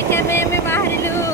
देखिए मैं बाहर लु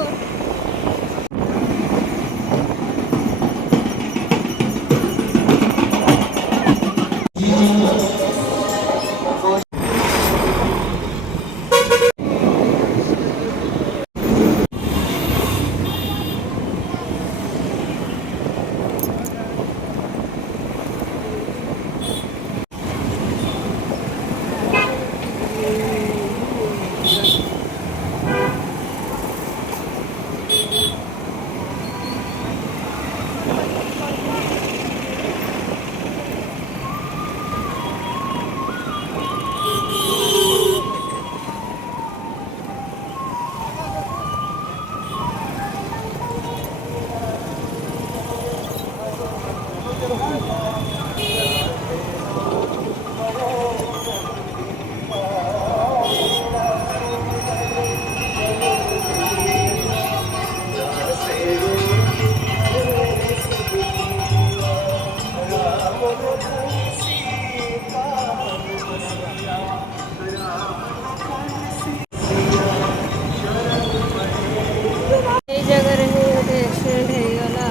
जगह गोटे एक्सीडेंट होगला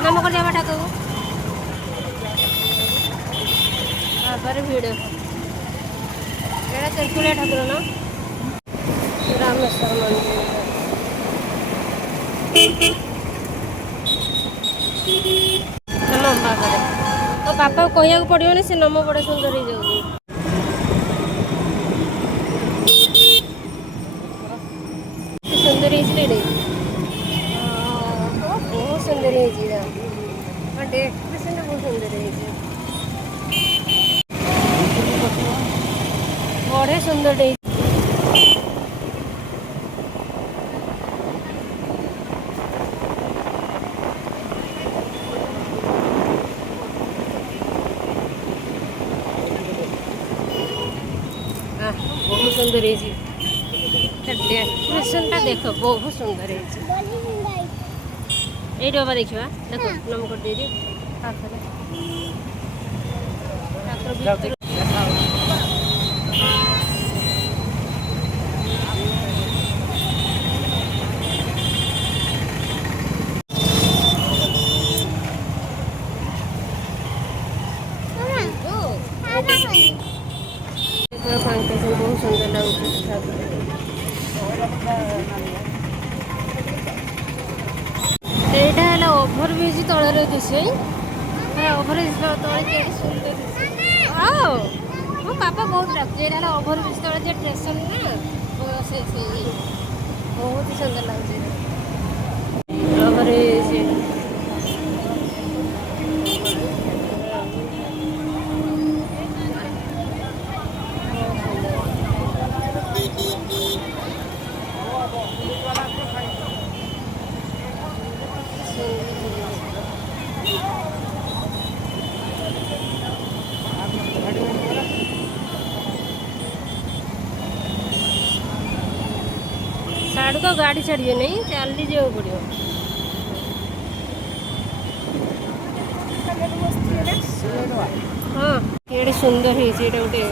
नम कर जावा ठाकुर भिड़ एड़ा तिरकुलिया ठाकुर ना रामेश्वर मंदिर तो बापा कहया पड़ोनी से नम बड़ा सुंदर हो जाऊँ सुंदर बहुत सुंदर डेकोरेशन बहुत सुंदर बढ़े सुंदर बहुत सुंदर डेकोरेशन टा देख बहुत सुंदर ये बाबा देखा देख नम कर दे फांकेशन बहुत सुंदर लगे यहाँ ओभर ब्रिज तल दिशे ओभर ब्रिज तले सुंदर मो पापा बहुत डाकुचे ओभर ब्रिज तले स्टेशन ना से बहुत सुंदर लगे ओभर साड़ू तो गाड़ी छाड़िए नहीं चली जाओ पड़ो हाँ ये सुंदर है गोटे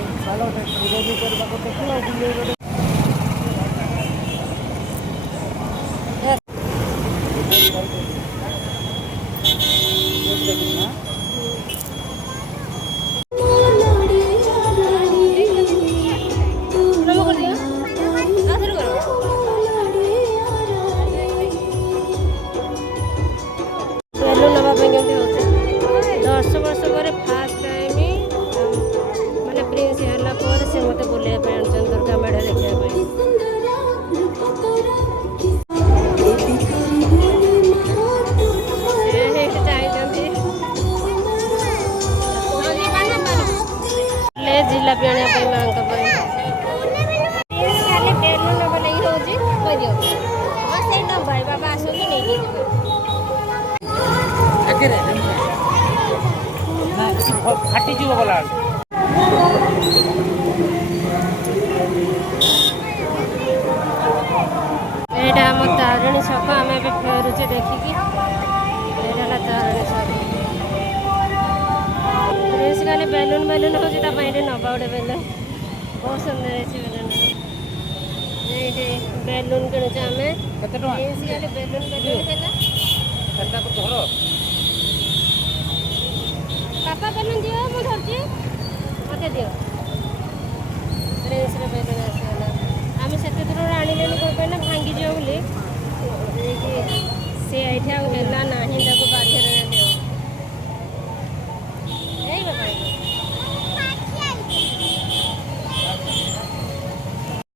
जिलापी आने माँ खाली बेलून नब नहीं हो भाई बाबा आस फाटी गला ଖାଲି ବେଲୁନ ବେଲୁନ ହେଉଛି ତା ପାଇଁ ଏଠି ନେବା ଗୋଟେ ବେଲୁନ ବହୁତ ସୁନ୍ଦର ହେଇଛି ବେଲୁନ ଏଇଠି ବେଲୁନ କିଣୁଛୁ ଆମେ କେତେ ଟଙ୍କା ପ୍ରିନ୍ସ ଖାଲି ବେଲୁନ ବେଲୁନ ହେଲା ଏଟାକୁ ଧର ବାପା ବେଲୁନ ଦିଅ ମୁଁ ଧରୁଛି ମୋତେ ଦିଅ ପ୍ରିନ୍ସର ବେଲୁନ ଆସିଗଲା ଆମେ ସେତେ ଦୂରରୁ ଆଣିଲେନି କ'ଣ ପାଇଁ ନା ଭାଙ୍ଗିଯିବ ବୋଲି